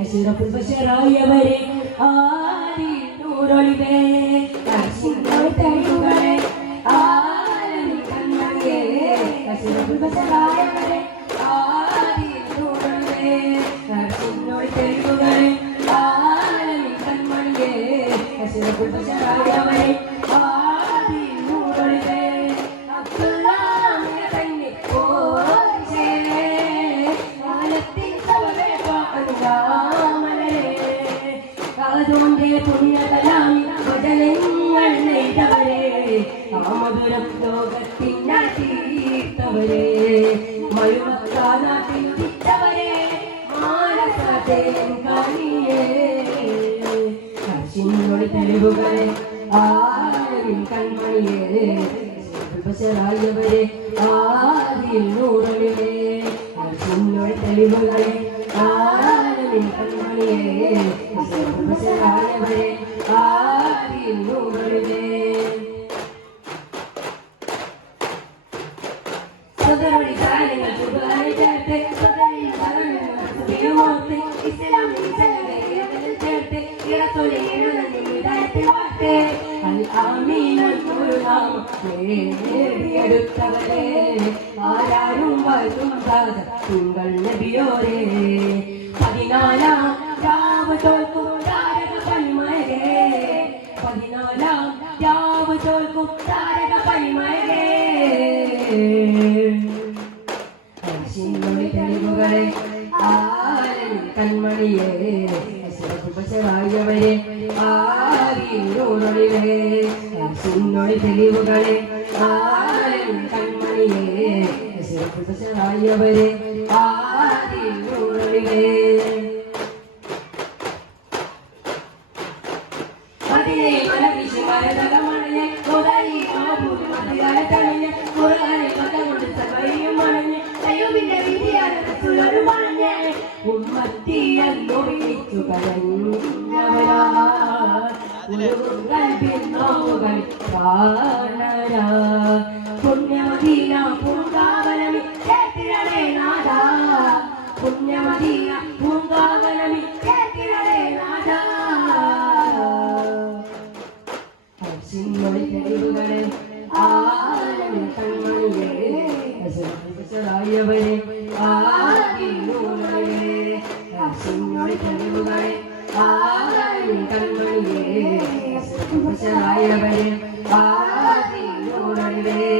അഷ്റഫുൽ ബശറായവരെ ആദി നൂറൊളിവേ അർശിനോട് തെളിവുകളെ ആലമിൻ കൺമണിയേ അഷ്റഫുൽ ബശറായവരെ ആദി നൂറൊളിവേ അർശിനോട് തെളിവുകളെ ആലമിൻ കൺമണിയേ അഷ്റഫുൽ ബശറായവരെ ആദി നൂറൊളിവേ അബ്ദുല്ലാഹിനെ തന്നെ ഓർച്ചേ കാലത്തിൻ സവവേ അതുകൊണ്ടേ പുണ്യകലാമി വചനങ്ങൾ നെയ്തവരെ ആമധുരം ലോകത്തിനാൽ തീർത്തവരെ മരുമക്കാനാട്ടിൽ ഉദിത്തവരെ മാനസാതേൻ കാണിയേ അർശിനോട് തെളിവുകളെ ആലമിൻ കൺമണിയേ ബശറായവരെ ആദിയിൽ നൂറൊളിവേ അർശിനോട് തെളിവുകളെ ആലമിൻ കൺമണിയേ ബശറായവരെ ആദിയിൽ നൂറൊളിവേ സദറുടി കാലങ്ങൾ സുബായി ചേർത്ത് സദറിൽ സദറിൽ ഇസ്ലാമിൽ സലവയിൽ ചേർത്ത് ഇറത്തൊലിയിടത്തെ അൽ ആമീനുൽ മുർനാം നേടിയെടുത്തവരെ ആരാരും വരുത്താതെ തിങ്കൾ നബിയോരെ 14 രാവ് തോൽക്കും താരക പനിമഴേ 14 രാവ് തോൽക്കും താരക പനിമഴേ അർശിനോട് തെളിവുകളെ ആലമിൻ കൺമണിയേ അഷ്റഫുൽ ബശറായവരെ ആദിയിൽ നൂറൊളിവേ അർശിനോട് തെളിവുകളെ ആലമിൻ കൺമണിയേ അഷ്റഫുൽ ബശറായവരെ ആദിയിൽ നൂറൊളിവേ മദിനയിൽ മലവിശി മരതകമണഞ്ഞ് മുതലി മാബൂദ് മതിയായ തണിഞ്ഞ് ഖുർആനിൽ മതകൊണ്ട് സഭയും മണഞ്ഞ് അയ്യൂബിന്റെ വിധിയാണ് റസൂലൊരു മണഞ്ഞ് ഉമ്മത്തിയെന്നു വിളിച്ചു കരഞ്ഞവരാ ഉലകുകൾ നോവുകൾ കാണരാ പുണ്യമദീന പൂങ്കാവനമി ചേർത്തിരണേ നാദാ പുണ്യമദീന പൂങ്കാവനമി ചേർത്തിരണേ നാദാ അർശിനോട് തെളിവുകളെ ആലമിൻ കൺമണിയേ അഷ്റഫുൽ ബശറായവരെ ആദിയിൽ നൂറൊളിവേ അർശിനോട് തെളിവുകളെ ആലമിൻ കൺമണിയേ അഷ്റഫുൽ ബശറായവരെ ആദിയിൽ നൂറൊളിവേ